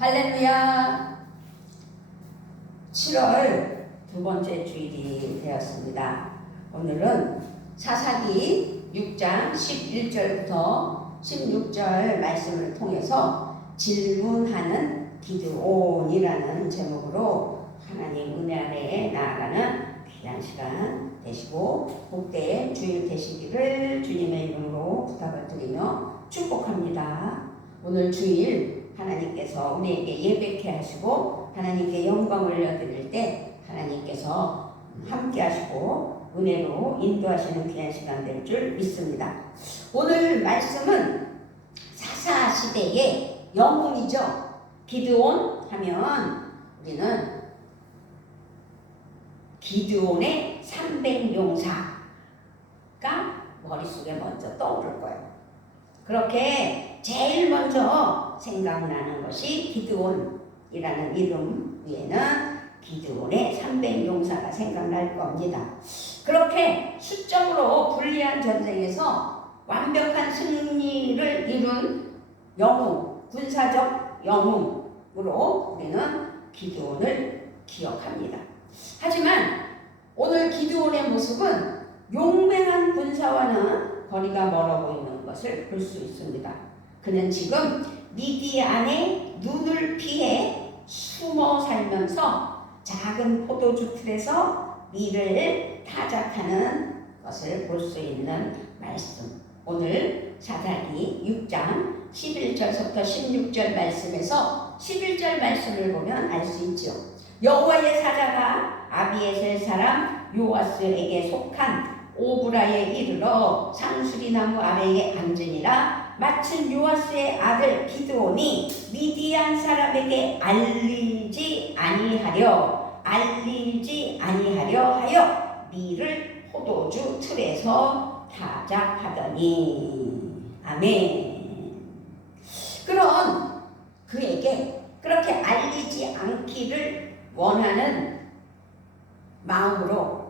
할렐루야. 7월 두 번째 주일이 되었습니다. 오늘은 사사기 6장 11절부터 16절 말씀을 통해서 질문하는 기드온이라는 제목으로 하나님 은혜 아래에 나아가는 귀한 시간 되시고 복된 주일 되시기를 주님의 이름으로 부탁을 드리며 축복합니다. 오늘 주일 하나님께서 우리에게 예배케 하시고 하나님께 영광을 올려드릴 때 하나님께서 함께 하시고 은혜로 인도하시는 귀한 시간 될 줄 믿습니다. 오늘 말씀은 사사시대의 영웅이죠. 기드온 하면 우리는 기드온의 300용사가 머릿속에 먼저 떠오를 거예요. 그렇게 제일 먼저 생각나는 것이 기드온이라는 이름 위에는 기드온의 300용사가 생각날 겁니다. 그렇게 수적으로 불리한 전쟁에서 완벽한 승리를 이룬 영웅, 군사적 영웅으로 우리는 기드온을 기억합니다. 하지만 오늘 기드온의 모습은 용맹한 군사와는 거리가 멀어 보이는 것을 볼 수 있습니다. 그는 지금 미디안의 눈을 피해 숨어 살면서 작은 포도주 틀에서 밀을 타작하는 것을 볼 수 있는 말씀. 오늘 사사기 6장 11절부터 16절 말씀에서 11절 말씀을 보면 알 수 있죠. 여호와의 사자가 아비에셀 사람 요아스에게 속한 오브라에 이르러 상수리나무 아래에 앉으니라. 마침 요아스의 아들 기드온이 미디안 사람에게 알리지 아니하려 하여 밀을 포도주 틀에서 타작하더니. 아멘. 그런 그에게 그렇게 알리지 않기를 원하는 마음으로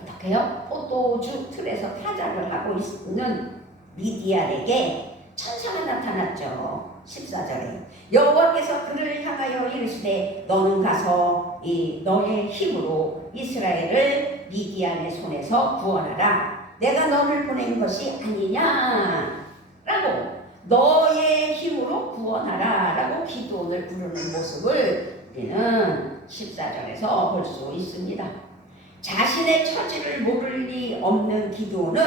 어떻게 해요? 포도주 틀에서 타작을 하고 있는 미디안에게 천사가 나타났죠. 14절에 여호와께서 그를 향하여 이르시되 너는 가서 너의 힘으로 이스라엘을 미디안의 손에서 구원하라. 내가 너를 보낸 것이 아니냐 라고, 너의 힘으로 구원하라 라고 기드온을 부르는 모습을 우리는 14절에서 볼 수 있습니다. 자신의 처지를 모를 리 없는 기드온은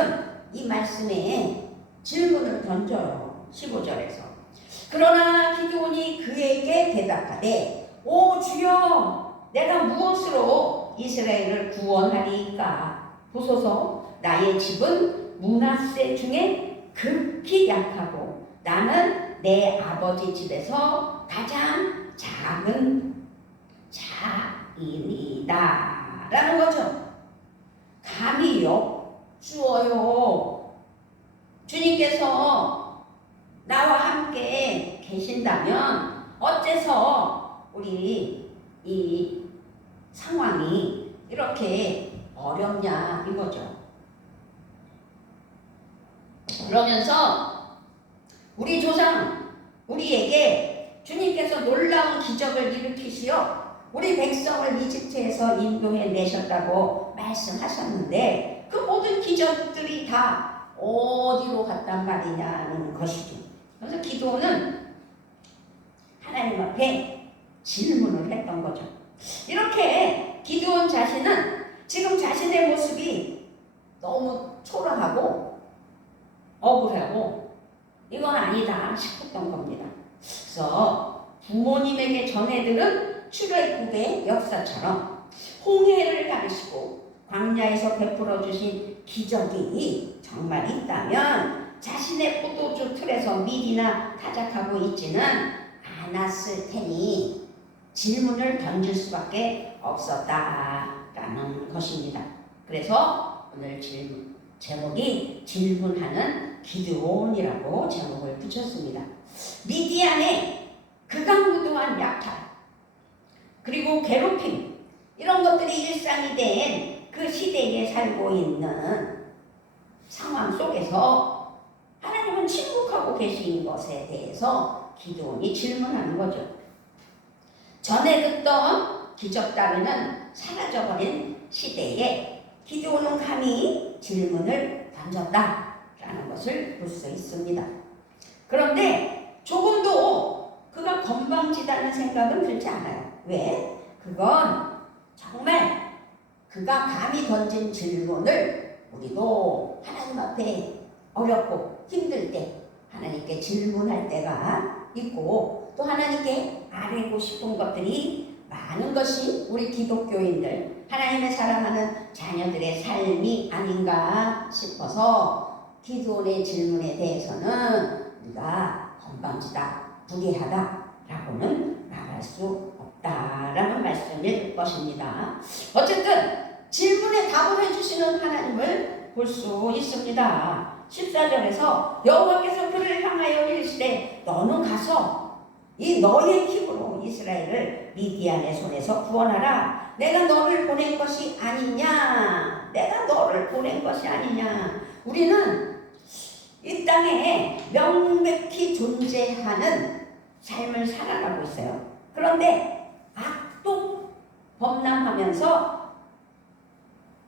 이 말씀에 질문을 던져요. 15절에서. 그러나 기드온이 그에게 대답하되 오 주여, 내가 무엇으로 이스라엘을 구원하리이까? 보소서, 나의 집은 므낫세 중에 극히 약하고 나는 내 아버지 집에서 가장 작은 자이니이다 라는 거죠. 감히 주어요. 주님께서 나와 함께 계신다면 어째서 우리 이 상황이 이렇게 어렵냐 이거죠. 그러면서 우리 조상, 우리에게 주님께서 놀라운 기적을 일으키시어 우리 백성을 이집트에서 인도해 내셨다고 말씀하셨는데 그 모든 기적들이 다 어디로 갔단 말이냐는 것이죠. 그래서 기드온은 하나님 앞에 질문을 했던 거죠. 이렇게 기드온 자신은 지금 자신의 모습이 너무 초라하고 억울하고 이건 아니다 싶었던 겁니다. 그래서 부모님에게 전해들은 출애굽의 역사처럼 홍해를 가르시고 광야에서 베풀어 주신 기적이 정말 있다면 자신의 포도주 틀에서 밀이나 타작하고 있지는 않았을 테니 질문을 던질 수밖에 없었다라는 것입니다. 그래서 오늘 제목이 질문하는 기드온이라고 제목을 붙였습니다. 미디안의 극악무도한 약탈 그리고 괴롭힘 이런 것들이 일상이 된 그 시대에 살고 있는 상황 속에서 하나님은 침묵하고 계신 것에 대해서 기드온이 질문하는 거죠. 전에 듣던 기적 따위는 사라져버린 시대에 기드온은 감히 질문을 던졌다라는 것을 볼 수 있습니다. 그런데 조금도 그가 건방지다는 생각은 들지 않아요. 왜? 그건 정말 그가 감히 던진 질문을 우리도 하나님 앞에 어렵고 힘들 때 하나님께 질문할 때가 있고, 또 하나님께 아뢰고 싶은 것들이 많은 것이 우리 기독교인들, 하나님의 사랑하는 자녀들의 삶이 아닌가 싶어서 기드온의 질문에 대해서는 우리가 건방지다, 불의하다 라고는 말할 수 없다라는 말씀일 것입니다. 어쨌든 질문에 답을 해주시는 하나님을 볼 수 있습니다. 14절에서 여호와께서 그를 향하여 이르시되 너는 가서 이 너의 힘으로 이스라엘을 미디안의 손에서 구원하라. 내가 너를 보낸 것이 아니냐. 내가 너를 보낸 것이 아니냐. 우리는 이 땅에 명백히 존재하는 삶을 살아가고 있어요. 그런데 악도 범람하면서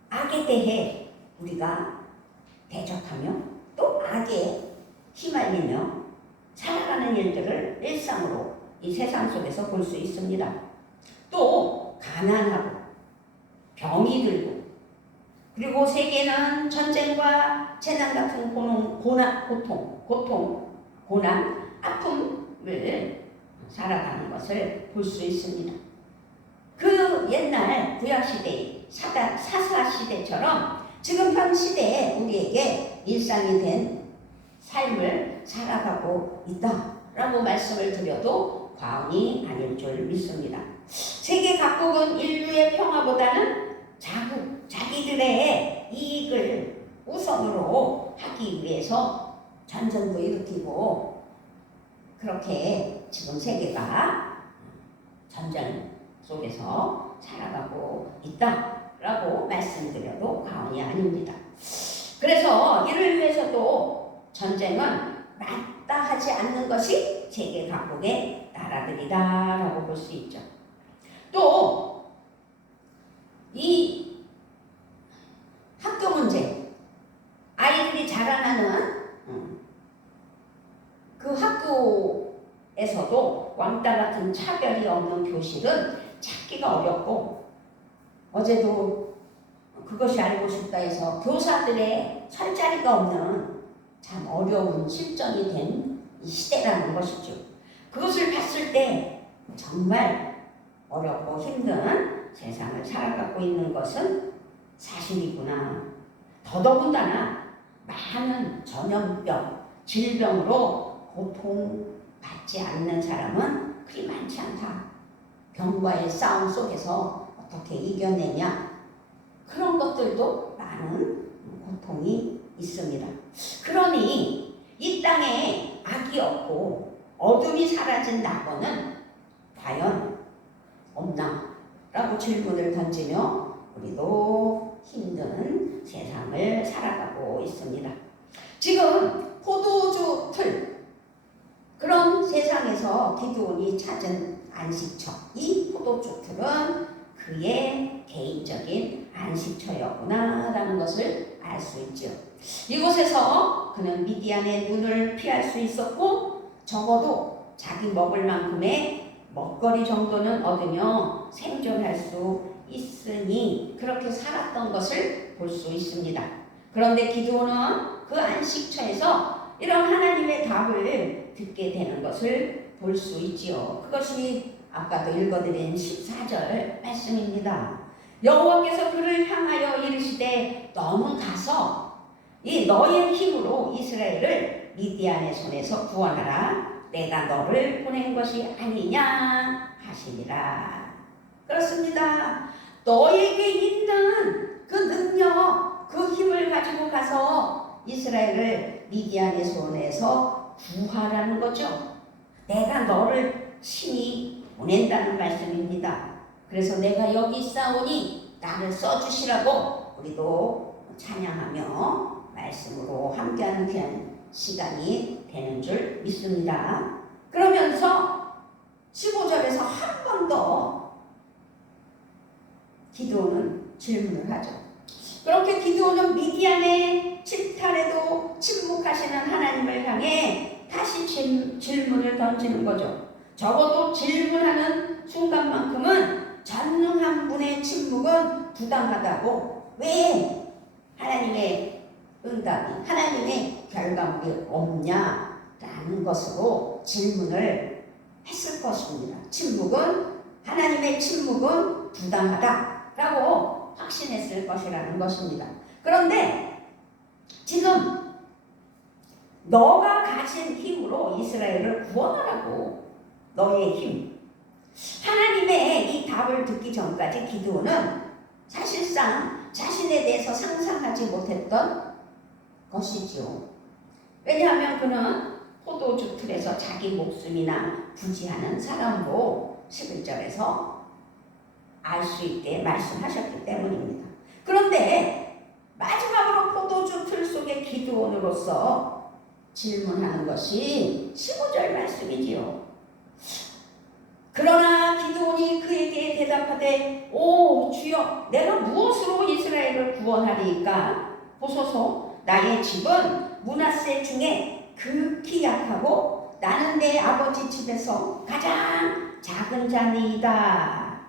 악에 대해 우리가 대적하며 또 악에 휘말리며 살아가는 일들을 일상으로 이 세상 속에서 볼 수 있습니다. 또 가난하고 병이 들고, 그리고 세계는 전쟁과 재난 같은 고난, 아픔을 살아가는 것을 볼 수 있습니다. 그 옛날 구약시대의 사사시대처럼 지금 현 시대에 우리에게 일상이 된 삶을 살아가고 있다라고 말씀을 드려도 과언이 아닐 줄 믿습니다. 세계 각국은 인류의 평화보다는 자기들의 이익을 우선으로 하기 위해서 전쟁도 일으키고, 그렇게 지금 세계가 전쟁 속에서 살아가고 있다라고 말씀드려도 과언이 아닙니다. 그래서 이를 위해서도 전쟁은 마다하지 않는 것이 세계 각국의 나라들이다라고 볼 수 있죠. 또 이 학교 문제, 아이들이 자라나는 그 학교에서도 왕따 같은 차별이 없는 교실은 찾기가 어렵고, 어제도 그것이 알고 싶다 해서 교사들의 설 자리가 없는 참 어려운 실정이 된 이 시대라는 것이죠. 그것을 봤을 때 정말 어렵고 힘든 세상을 살아가고 있는 것은 사실이구나. 더더군다나 많은 전염병, 질병으로 고통받지 않는 사람은 그리 많지 않다. 병과의 싸움 속에서 어떻게 이겨내냐, 그런 것들도 많은 고통이 있습니다. 그러니 이 땅에 악이 없고 어둠이 사라진 낙원은 과연 없나? 라고 질문을 던지며 우리도 힘든 세상을 살아가고 있습니다. 지금 포도주 틀, 그런 세상에서 기드온이 찾은 안식처, 이 포도주 틀은 그의 개인적인 안식처였구나 라는 것을 알 수 있죠. 이곳에서 그는 미디안의 눈을 피할 수 있었고, 적어도 자기 먹을 만큼의 먹거리 정도는 얻으며 생존할 수 있으니 그렇게 살았던 것을 볼 수 있습니다. 그런데 기드온은 그 안식처에서 이런 하나님의 답을 듣게 되는 것을 볼 수 있지요. 그것이 아까도 읽어드린 14절 말씀입니다. 여호와께서 그를 향하여 이르시되 너는 가서 이 너의 힘으로 이스라엘을 미디안의 손에서 구원하라. 내가 너를 보낸 것이 아니냐 하시니라. 그렇습니다. 너에게 있는 그 능력, 그 힘을 가지고 가서 이스라엘을 미디안의 손에서 구하라는 거죠. 내가 너를 친히 보낸다는 말씀입니다. 그래서 내가 여기 있사오니 나를 써주시라고 우리도 찬양하며 말씀으로 함께하는 귀한 시간이 되는 줄 믿습니다. 그러면서 15절에서 한 번 더 기드온은 질문을 하죠. 그렇게 기드온은 미디안의 침탈에도 침묵하시는 하나님을 향해 다시 질문을 던지는 거죠. 적어도 질문하는 순간만큼은 전능한 분의 침묵은 부당하다고, 왜 하나님의 응답이, 하나님의 결과물이 없냐라는 것으로 질문을 했을 것입니다. 하나님의 침묵은 부당하다라고 확신했을 것이라는 것입니다. 그런데 지금 너가 가진 힘으로 이스라엘을 구원하라고, 너의 힘. 하나님의 이 답을 듣기 전까지 기드온은 사실상 자신에 대해서 상상하지 못했던 것이죠. 왜냐하면 그는 포도주 틀에서 자기 목숨이나 부지하는 사람으로 11절에서 알 수 있게 말씀하셨기 때문입니다. 그런데 마지막으로 포도주 틀 속의 기드온으로서 질문하는 것이 15절 말씀이지요. 그러나 기드온이 그에게 대답하되, 오 주여, 내가 무엇으로 이스라엘을 구원하리이까? 보소서, 나의 집은 므낫세 중에 극히 약하고 나는 내 아버지 집에서 가장 작은 자니이다.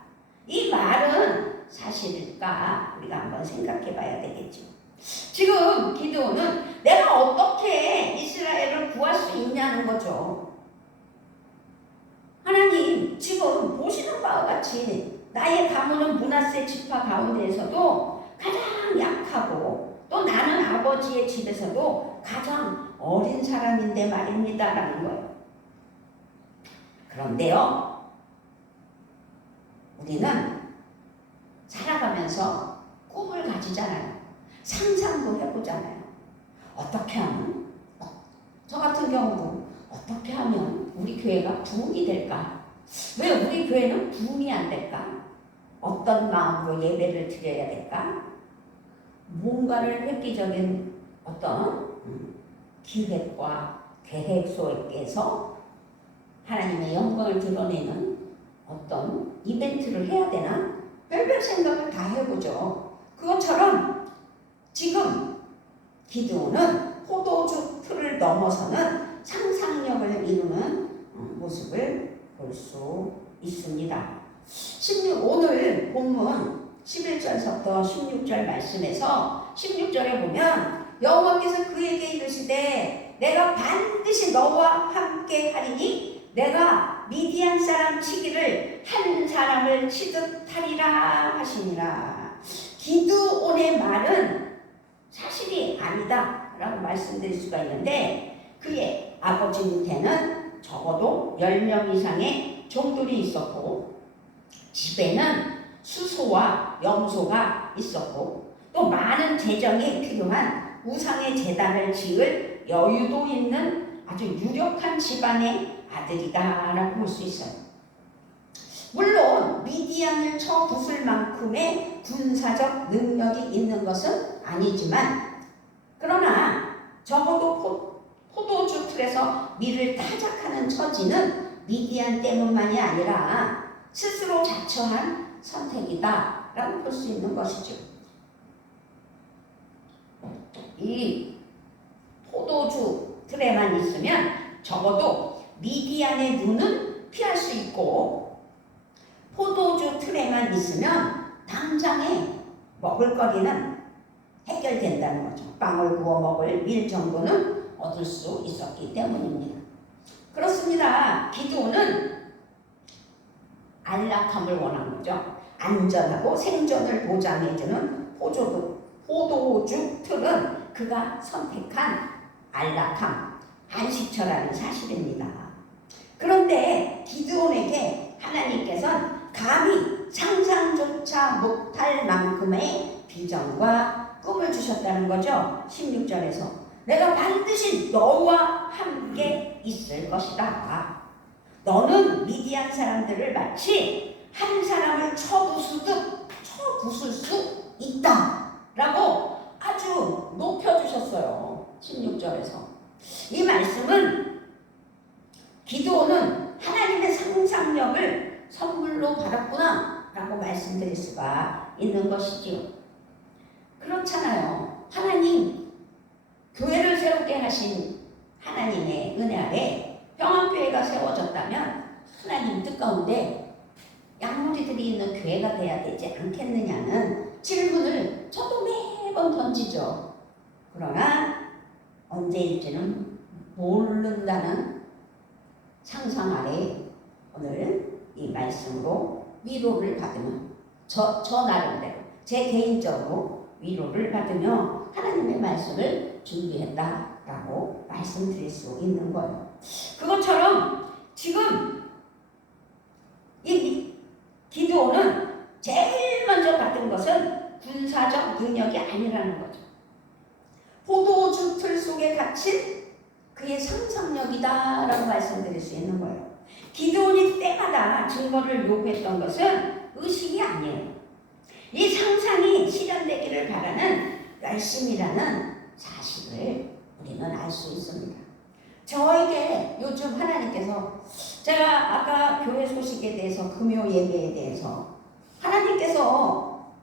이 말은 사실일까? 우리가 한번 생각해 봐야 되겠죠. 지금 기드온은 내가 어떻게 이스라엘을 구할 수 있냐는 거죠. 하나님, 지금 보시는 바와 같이 나의 가문은 므낫세 지파 가운데에서도 가장 약하고, 또 나는 아버지의 집에서도 가장 어린 사람인데 말입니다 라는 거예요. 그런데요, 우리는 살아가면서 꿈을 가지잖아요. 상상도 해보잖아요. 어떻게 하면, 저 같은 경우도 어떻게 하면 우리 교회가 부흥이 될까? 왜 우리 교회는 부흥이 안 될까? 어떤 마음으로 예배를 드려야 될까? 뭔가를 획기적인 어떤 기획과 계획 속에서 하나님의 영광을 드러내는 어떤 이벤트를 해야 되나? 별별 생각을 다 해보죠. 그것처럼 지금 기드온은 포도주 틀을 넘어서는 상상력을 이루는 모습을 볼 수 있습니다. 오늘 본문 11절부터 16절 말씀에서 16절에 보면 여호와께서 그에게 이르시되 내가 반드시 너와 함께 하리니 내가 미디안 사람 치기를 한 사람을 치듯 하리라 하시니라. 기드온의 말은 사실이 아니다 라고 말씀드릴 수가 있는데, 그의 아버지 밑에는 적어도 10명 이상의 종들이 있었고, 집에는 수소와 염소가 있었고, 또 많은 재정이 필요한 우상의 제단을 지을 여유도 있는 아주 유력한 집안의 아들이다 라고 볼 수 있어요. 물론 미디안을 쳐 부술 만큼의 군사적 능력이 있는 것은 아니지만, 그러나 적어도 포도주 틀에서 밀을 타작하는 처지는 미디안 때문만이 아니라 스스로 자처한 선택이다 라고 볼 수 있는 것이죠. 이 포도주 틀에만 있으면 적어도 미디안의 눈은 피할 수 있고, 포도주 틀에만 있으면 당장에 먹을거리는 해결된다는 거죠. 빵을 구워 먹을 밀 정도는 얻을 수 있었기 때문입니다. 그렇습니다. 기드온은 안락함을 원한 거죠. 안전하고 생존을 보장해주는 포도주 틀은 그가 선택한 안락함, 안식처라는 사실입니다. 그런데 기드온에게 하나님께서는 감히 상상조차 못할 만큼의 비전과 꿈을 주셨다는 거죠. 16절에서 내가 반드시 너와 함께 있을 것이다. 너는 미디안 사람들을 마치 한 사람을 쳐부술 수 있다 라고 아주 높여주셨어요. 16절에서 이 말씀은 기도는 하나님의 상상력을 선물로 받았구나 라고 말씀드릴 수가 있는 것이지요. 그렇잖아요. 하나님 교회를 세우게 하신 하나님의 은혜 아래 평안교회가 세워졌다면 하나님 뜻 가운데 양무리들이 있는 교회가 돼야 되지 않겠느냐는 질문을 저도 매번 던지죠. 그러나 언제일지는 모른다는 상상 아래 오늘 이 말씀으로 위로를 받으면 저 나름대로 제 개인적으로 위로를 받으며 하나님의 말씀을 준비했다라고 말씀드릴 수 있는 거예요. 그것처럼 지금 이 기도는 제일 먼저 받은 것은 군사적 능력이 아니라는 거죠. 포도주 틀 속에 갇힌 그의 상상력이다라고 말씀드릴 수 있는 거예요. 기도원이 때마다 증거를 요구했던 것은 의식이 아니에요. 이 상상이 실현되기를 바라는 열심이라는 사실을 우리는 알 수 있습니다. 저에게 요즘 하나님께서 제가 아까 교회 소식에 대해서 금요 예배에 대해서 하나님께서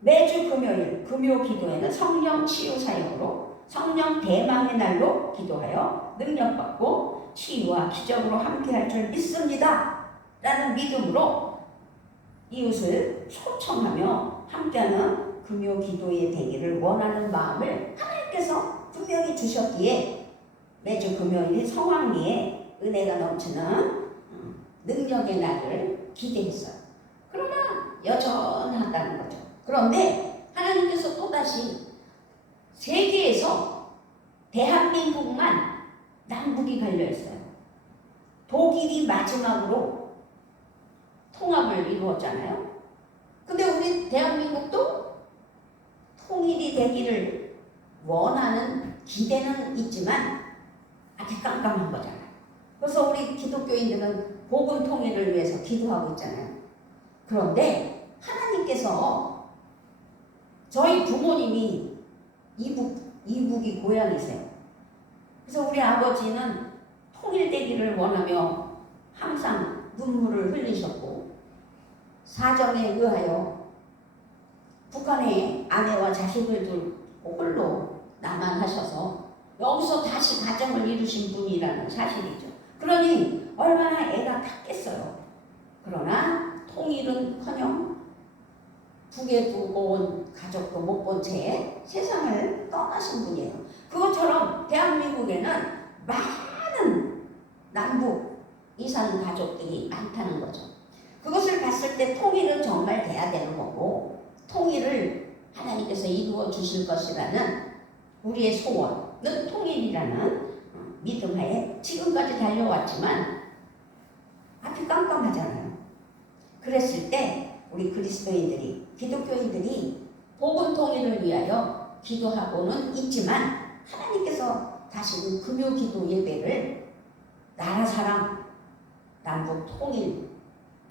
매주 금요일 금요 기도에는 성령 치유 사역으로 성령 대망의 날로 기도하여 능력받고 치유와 기적으로 함께할 줄 믿습니다 라는 믿음으로 이웃을 초청하며 함께하는 금요 기도에 되기를 원하는 마음을 하나님께서 분명히 주셨기에 매주 금요일 성황리에 은혜가 넘치는 능력의 날을 기대했어요. 그러나 여전하다는 거죠. 그런데 하나님께서 또다시 세계에서 대한민국만 남북이 갈려있어요. 독일이 마지막으로 통합을 이루었잖아요. 근데 우리 대한민국도 통일이 되기를 원하는 기대는 있지만 아직 깜깜한 거잖아요. 그래서 우리 기독교인들은 복음 통일을 위해서 기도하고 있잖아요. 그런데 하나님께서 저희 부모님이 이북이 고향이세요. 그래서 우리 아버지는 통일되기를 원하며 항상 눈물을 흘리셨고 사정에 의하여 북한에 아내와 자식을 두고 홀로 남한하셔서 여기서 다시 가정을 이루신 분이라는 사실이죠. 그러니 얼마나 애가 탔겠어요. 그러나 통일은커녕 북에 두고 온 가족도 못 본 채 세상을 떠나신 분이에요. 그것처럼 대한민국에는 많은 남북 이산 가족들이 많다는 거죠. 그것을 봤을 때 통일은 정말 돼야 되는 거고 통일을 하나님께서 이루어 주실 것이라는 우리의 소원은 통일이라는 믿음 하에 지금까지 달려왔지만 앞이 깜깜하잖아요. 그랬을 때 우리 그리스도인들이 기독교인들이 복음 통일을 위하여 기도하고는 있지만 하나님께서 다시 금요 기도 예배를 나라 사랑 남북 통일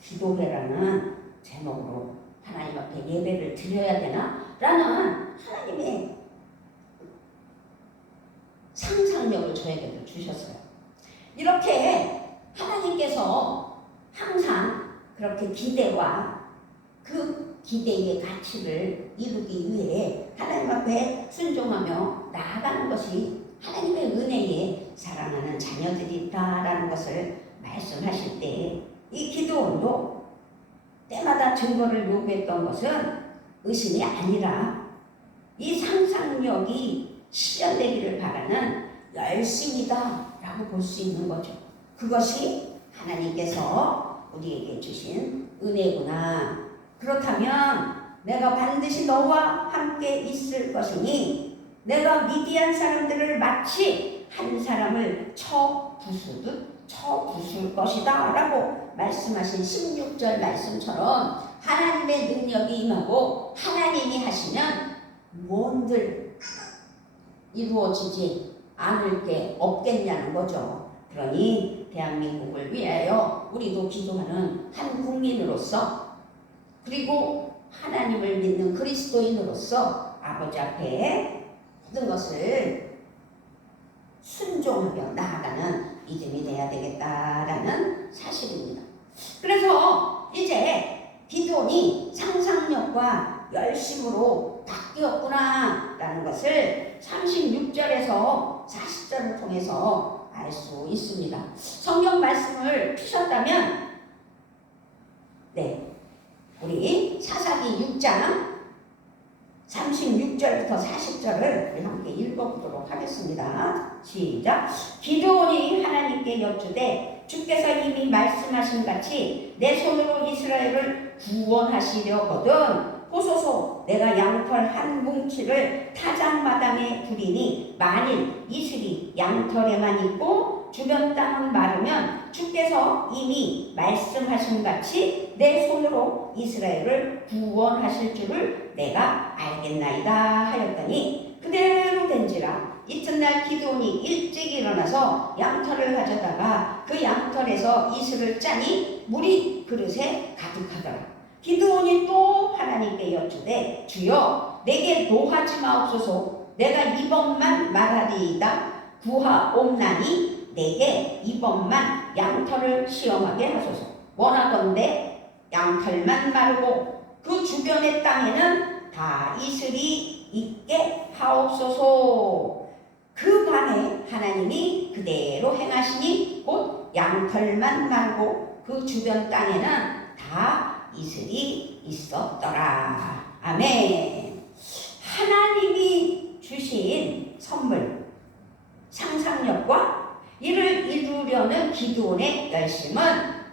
기도회라는 제목으로 하나님 앞에 예배를 드려야 되나? 라는 하나님의 상상력을 저에게도 주셨어요. 이렇게 하나님께서 항상 그렇게 기대와 그 기대의 가치를 이루기 위해 하나님 앞에 순종하며 나아가는 것이 하나님의 은혜에 사랑하는 자녀들이다라는 것을 말씀하실 때 이 기도원도 때마다 증거를 요구했던 것은 의심이 아니라 이 상상력이 실현되기를 바라는 열심이다라고 볼 수 있는 거죠. 그것이 하나님께서 우리에게 주신 은혜구나. 그렇다면 내가 반드시 너와 함께 있을 것이니 내가 미디안 사람들을 마치 한 사람을 쳐 부수듯 쳐 부술 것이다 라고 말씀하신 16절 말씀처럼 하나님의 능력이 임하고 하나님이 하시면 뭔들 이루어지지 않을 게 없겠냐는 거죠. 그러니 대한민국을 위하여 우리도 기도하는 한 국민으로서 그리고 하나님을 믿는 그리스도인으로서 아버지 앞에 모든 것을 순종하며 나아가는 믿음이 돼야 되겠다라는 사실입니다. 그래서 이제 기드온이 상상력과 열심으로 바뀌었구나 라는 것을 36절에서 40절을 통해서 알 수 있습니다. 성경 말씀을 피셨다면 우리 사사기 6장 36절부터 40절을 우리 함께 읽어보도록 하겠습니다. 시작. 기드온이 하나님께 여쭈되 주께서 이미 말씀하신 같이 내 손으로 이스라엘을 구원하시려거든 보소서 내가 양털 한 뭉치를 타작마당에 두리니 만일 이슬이 양털에만 있고 주변 땅은 마르면 주께서 이미 말씀하신 같이 내 손으로 이스라엘을 구원하실 줄을 내가 알겠나이다 하였더니 그대로 된지라. 이튿날 기드온이 일찍 일어나서 양털을 가져다가 그 양털에서 이슬을 짜니 물이 그릇에 가득하더라. 기드온이 또 하나님께 여쭈되 주여 내게 노하지 마옵소서 내가 이번만 말하리이다 구하옵나니 내게 이번만 양털을 시험하게 하소서. 원하건대 양털만 마르고 그 주변의 땅에는 다 이슬이 있게 하옵소서. 그 밤에 하나님이 그대로 행하시니 곧 양털만 마르고 그 주변 땅에는 다 이슬이 있었더라. 아멘. 하나님이 주신 선물, 상상력과 이를 이루려는 기드온의 열심은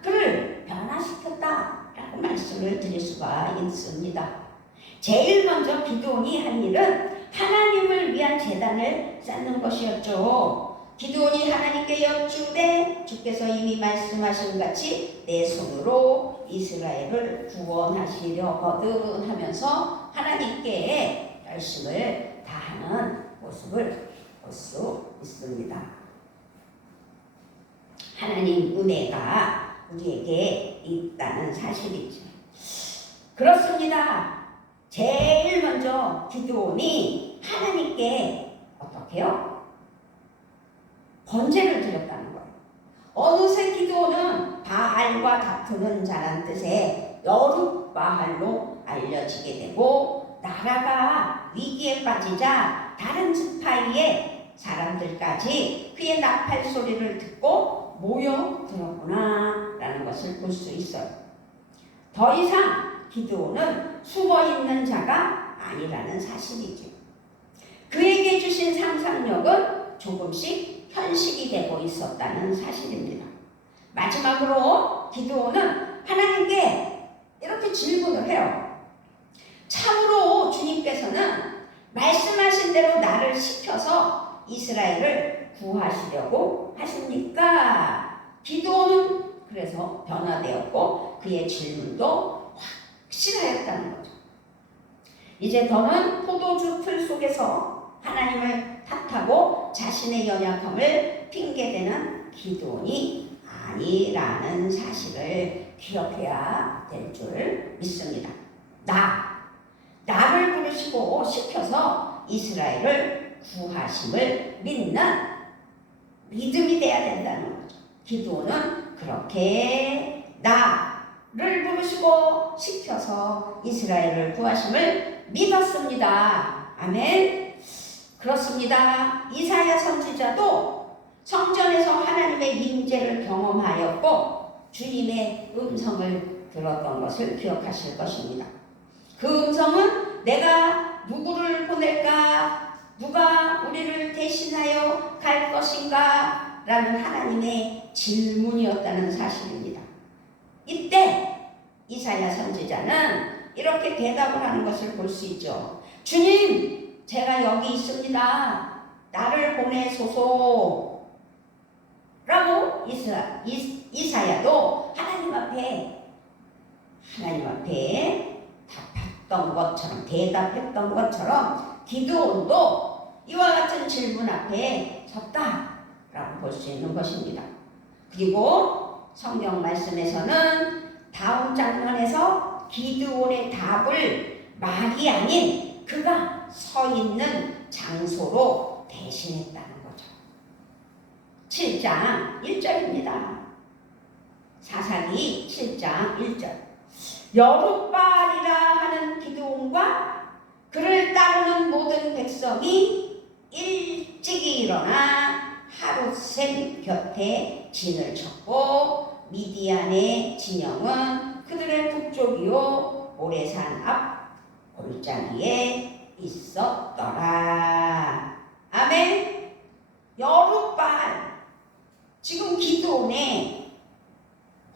그를 변화시켰다라고 말씀을 드릴 수가 있습니다. 제일 먼저 기드온이 한 일은 하나님을 위한 제단을 쌓는 것이었죠. 기드온이 하나님께 여쭈되 주께서 이미 말씀하신 같이 내 손으로 이스라엘을 구원하시려거든 하면서 하나님께 열심을 다하는 모습을 볼 수 있습니다. 하나님 은혜가 우리에게 있다는 사실이죠. 그렇습니다. 제일 먼저 기드온이 하나님께 어떻게 해요? 번제를 드렸다는 거예요. 어느새 기드온은 바알과 다투는 자란 뜻의 여룻바알로 알려지게 되고 나라가 위기에 빠지자 다른 지파의 사람들까지 그의 나팔 소리를 듣고 모여들었구나 라는 것을 볼 수 있어요. 더 이상 기드온은 숨어있는 자가 아니라는 사실이죠. 그에게 주신 상상력은 조금씩 현실이 되고 있었다는 사실입니다. 마지막으로 기드온은 하나님께 이렇게 질문을 해요. 참으로 주님께서는 말씀하신 대로 나를 시켜서 이스라엘을 구하시려고 하십니까? 기드온은 그래서 변화되었고 그의 질문도 확실하였다는 거죠. 이제 더는 포도주 틀 속에서 하나님을 탓하고 자신의 연약함을 핑계대는 기드온이 아니라는 사실을 기억해야 될 줄 믿습니다. 나를 부르시고 시켜서 이스라엘을 구하심을 믿는 믿음이 돼야 된다는 거죠. 기드온은 그렇게 나를 부르시고 시켜서 이스라엘을 구하심을 믿었습니다. 아멘. 그렇습니다. 이사야 선지자도 성전에서 하나님의 임재를 경험하였고 주님의 음성을 들었던 것을 기억하실 것입니다. 그 음성은 내가 누구를 보낼까? 누가 우리를 대신하여 갈 것인가? 라는 하나님의 질문이었다는 사실입니다. 이때 이사야 선지자는 이렇게 대답을 하는 것을 볼 수 있죠. 주님, 제가 여기 있습니다. 나를 보내소서. 라고 이사야도 하나님 앞에 대답했던 것처럼 기드온도 이와 같은 질문 앞에 섰다라고 볼 수 있는 것입니다. 그리고 성경 말씀에서는 다음 장면에서 기드온의 답을 말이 아닌 그가 서 있는 장소로 대신했다는 거죠. 7장 1절입니다. 사사기 7장 1절. 여룻바알이라 하는 기드온과 그를 따르는 모든 백성이 일찍이 일어나 하룻샘 곁에 진을 쳤고 미디안의 진영은 그들의 북쪽이요 모레산 앞 골짜기에 있었더라. 아멘. 여룻바알, 지금 기드온의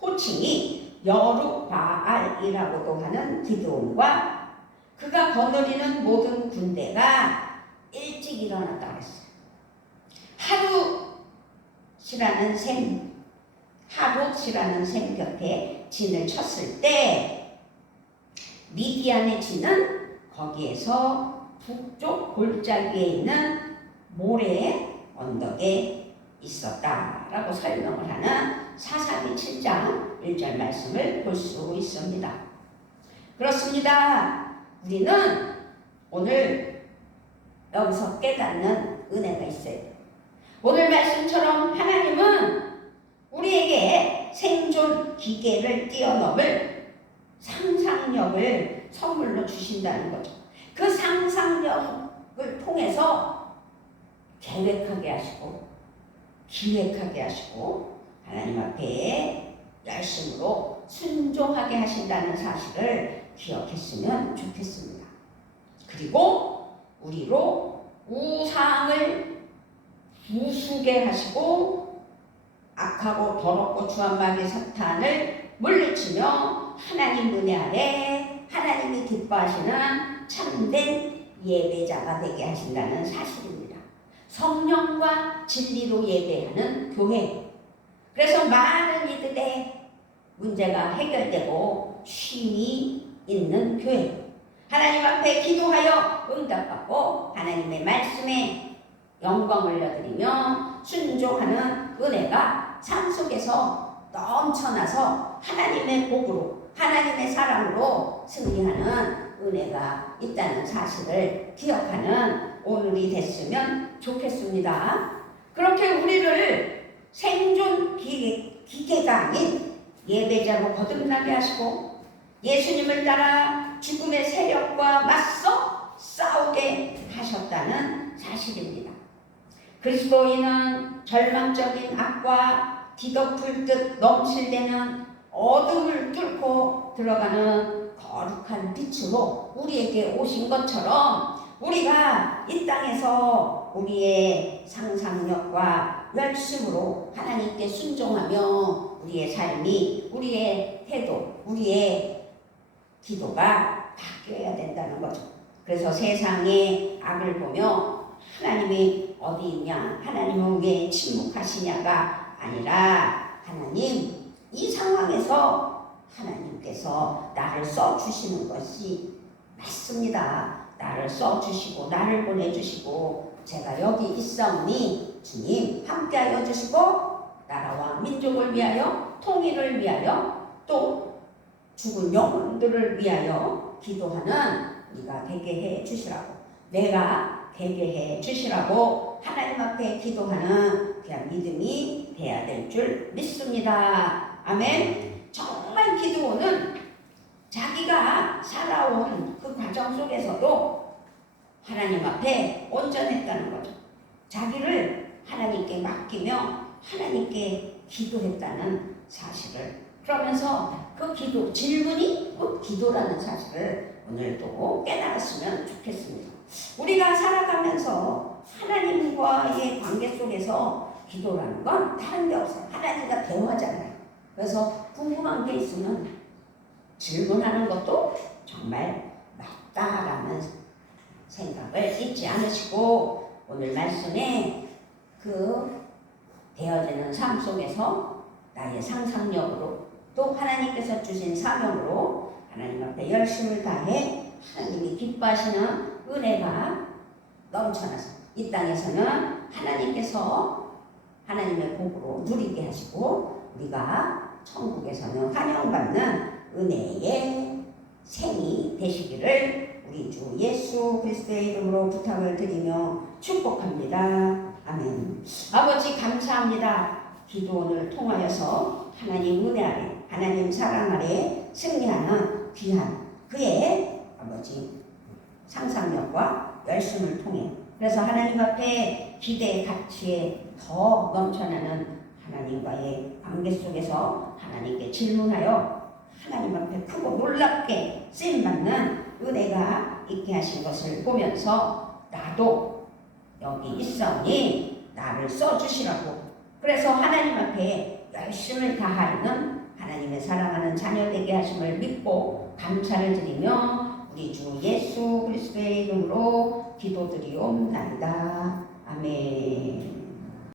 호칭이 여룻바알이라고도 하는 기드온과 그가 거느리는 모든 군대가 일찍 일어났다고 했어요. 하룻이라는 샘 곁에 진을 쳤을 때 미디안의 진은 거기에서 북쪽 골짜기에 있는 모래 언덕에 있었다라고 설명을 하는 사사기 7장 1절 말씀을 볼 수 있습니다. 그렇습니다. 우리는 오늘 여기서 깨닫는 은혜가 있어요. 오늘 말씀처럼 하나님은 우리에게 생존 기계를 뛰어넘을 상상력을 선물로 주신다는 거죠. 그 상상력을 통해서 계획하게 하시고 기획하게 하시고 하나님 앞에 열심으로 순종하게 하신다는 사실을 기억했으면 좋겠습니다. 그리고 우리로 우상을 부수게 하시고 악하고 더럽고 주한마귀 사탄을 물리치며 하나님 은혜 아래 하나님이 기뻐하시는 참된 예배자가 되게 하신다는 사실입니다. 성령과 진리로 예배하는 교회. 그래서 많은 이들의 문제가 해결되고 쉼이 있는 교회. 하나님 앞에 기도하여 응답받고 하나님의 말씀에 영광을 올려드리며 순종하는 은혜가 삶 속에서 넘쳐나서 하나님의 복으로 하나님의 사랑으로 승리하는 은혜가 있다는 사실을 기억하는 오늘이 됐으면 좋겠습니다. 그렇게 우리를 생존 기계가 아닌 예배자로 거듭나게 하시고 예수님을 따라 죽음의 세력과 맞서 싸우게 하셨다는 사실입니다. 그리스도인은 절망적인 악과 뒤덮을 듯 넘실대는 어둠을 뚫고 들어가는 거룩한 빛으로 우리에게 오신 것처럼 우리가 이 땅에서 우리의 상상력과 열심으로 하나님께 순종하며 우리의 삶이, 우리의 태도, 우리의 기도가 바뀌어야 된다는 거죠. 그래서 세상의 악을 보며 하나님이 어디 있냐, 하나님은 왜 침묵하시냐가 아니라 하나님, 이 상황에서 하나님께서 나를 써주시는 것이 맞습니다. 나를 써주시고 나를 보내주시고 제가 여기 있사오니 주님 함께하여 주시고 나라와 민족을 위하여 통일을 위하여 또 죽은 영혼들을 위하여 기도하는 우리가 되게 해 주시라고, 내가 되게 해 주시라고 하나님 앞에 기도하는 그냥 믿음이 돼야 될 줄 믿습니다. 아멘. 정말 기도는 자기가 살아온 그 과정 속에서도 하나님 앞에 온전했다는 거죠. 자기를 하나님께 맡기며 하나님께 기도했다는 사실을, 그러면서 그 기도, 질문이 곧 기도라는 사실을 오늘도 깨달았으면 좋겠습니다. 우리가 살아가면서 하나님과의 관계 속에서 기도라는 건 다른 게 없어요. 하나님과 대화잖아요. 그래서 궁금한 게 있으면 질문하는 것도 정말 맞다라는 생각을 잊지 않으시고 오늘 말씀에 그 되어지는 삶 속에서 나의 상상력으로 또 하나님께서 주신 사명으로 하나님 앞에 열심을 다해 하나님이 기뻐하시는 은혜가 넘쳐나서 이 땅에서는 하나님께서 하나님의 복으로 누리게 하시고 우리가 천국에서는 환영받는 은혜의 생이 되시기를 우리 주 예수 그리스도의 이름으로 부탁을 드리며 축복합니다. 아멘. 아버지 감사합니다. 기도원을 통하여서 하나님 은혜 아래, 하나님 사랑 아래 승리하는 귀한 그의 아버지 상상력과 열심을 통해 그래서 하나님 앞에 기대 가치에 더 넘쳐나는 하나님과의 관계 속에서 하나님께 질문하여 하나님 앞에 크고 놀랍게 쓰임받는 은혜가 있게 하신 것을 보면서 나도 여기 있사오니 나를 써주시라고 그래서 하나님 앞에 열심을 다하는 하나님의 사랑하는 자녀 되게 하심을 믿고 감사를 드리며 우리 주 예수 그리스도의 이름으로 기도드리옵나이다. 아멘.